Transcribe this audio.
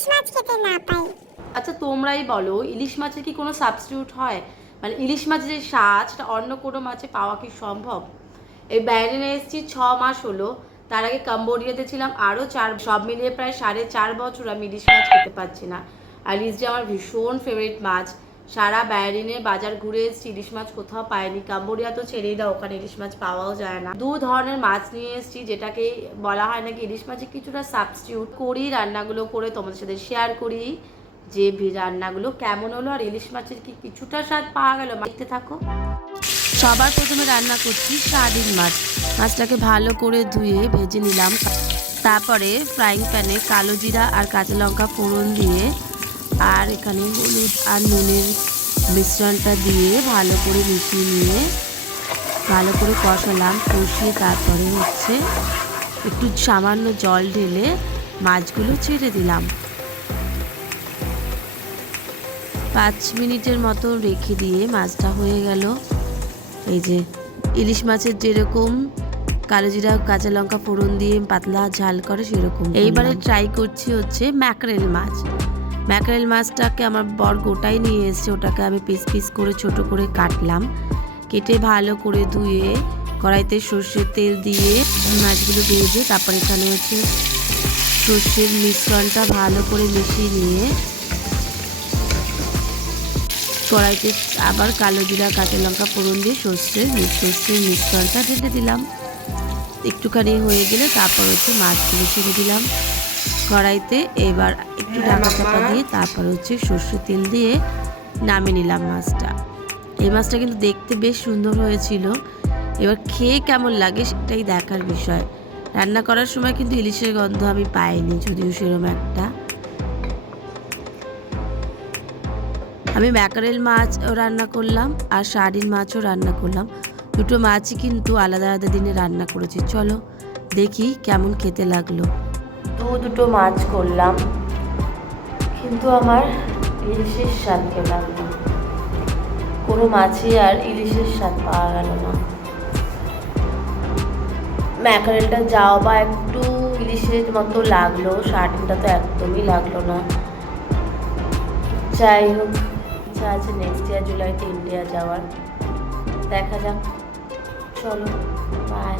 ইলিশ মাছ খেতে না পাই। আচ্ছা তোমরাই বলো, ইলিশ মাছের কি কোনো সাবস্টিটিউট হয়? মানে ইলিশ মাছের যে স্বাদ, সেটা অন্য কোনো মাছে পাওয়া কি সম্ভব? এই বাইরে এসেছি, ছ মাস হলো। তার আগে কাম্বোডিয়াতে ছিলাম, আরও চার, সব মিলিয়ে প্রায় সাড়ে চার বছর আমি ইলিশ মাছ খেতে পারছি না। আর ইলিশ যে আমার ভীষণ ফেভারিট মাছ। সারা ব্যারিনে বাজার ঘুরে এসেছি, ইলিশ মাছ কোথাও পাইনি। কাম্বোডিয়া তো ছেড়েই দাও, ওখানে ইলিশ মাছ পাওয়াও যায় না। দু ধরনের মাছ নিয়ে এসেছি, যেটাকে বলা হয় নাকি ইলিশ মাছের কিছুটা সাবস্টিটিউট করি, রান্নাগুলো করে তোমাদের সাথে শেয়ার করি যে রান্নাগুলো কেমন হলো আর ইলিশ মাছের কি কিছুটা স্বাদ পাওয়া গেল। দেখতে থাকো। সবার প্রথমে রান্না করছি সার্ডিন মাছ। মাছটাকে ভালো করে ধুয়ে ভেজে নিলাম। তারপরে ফ্রাইং প্যানে কালো জিরা আর কাঁচা লঙ্কা ফোড়ন দিয়ে আর এখানে হলুদ আর নুনের মিশ্রণটা দিয়ে ভালো করে মিশিয়ে নিয়ে ভালো করে কষালাম কষিয়ে তারপরে হচ্ছে একটু সামান্য জল ঢেলে মাছগুলো ছেড়ে দিলাম। পাঁচ মিনিটের মতো রেখে দিয়ে মাছটা হয়ে গেল। এই যে ইলিশ মাছের যেরকম কালো জিরা কাঁচা লঙ্কা ফোড়ন দিয়ে পাতলা ঝাল করে সেরকম। এইবারে ট্রাই করছি হচ্ছে ম্যাকরেল মাছ। ম্যাকরেল মাছটাকে আমার বর গোটাই নিয়ে এসেছে। ওটাকে আমি পিস পিস করে ছোট করে কাটলাম। কেটে ভালো করে ধুয়ে কড়াইতে সর্ষের তেল দিয়ে মাছগুলো ভেজে তারপর এখানে হচ্ছে সর্ষের মিশ্রণটা ভালো করে মিশিয়ে নিয়ে কড়াইতে আবার কালো জিরা, কাঁচা লঙ্কা, ফোড়ন দিয়ে সর্ষের সর্ষের মিশ্রণটা ঢেলে দিলাম। একটুখানি হয়ে গেলে তারপর হচ্ছে মাছগুলো ছেড়ে দিলাম। কড়াইতে এবার একটু ঢাকা চাপা দিয়ে তারপর হচ্ছে সর্ষের তেল দিয়ে নামিয়ে নিলাম মাছটা। এই মাছটা কিন্তু দেখতে বেশ সুন্দর হয়েছিল। এবার খেয়ে কেমন লাগে সেটাই দেখার বিষয়। রান্না করার সময় কিন্তু ইলিশের গন্ধ আমি পাইনি যদিও সেরকম একটা। আমি ম্যাকারেল মাছ রান্না করলাম আর সার্ডিন মাছও রান্না করলাম। দুটো মাছই কিন্তু আলাদা আলাদা দিনে রান্না করেছি। চলো দেখি কেমন খেতে লাগল। দু দুটো মাছ করলাম, কিন্তু আমার ইলিশের স্বাদ পেলাম না। কোনো মাছই আর ইলিশের স্বাদ পাওয়া গেল না। ম্যাকারেলটা যাও বা একটু ইলিশের মতো লাগল সার্ডিনটা তো একদমই লাগল না। যাই হোক, ইচ্ছা আছে নেক্সট ইয়ার জুলাইতে ইন্ডিয়া যাওয়ার। দেখা যাক, চলো বাই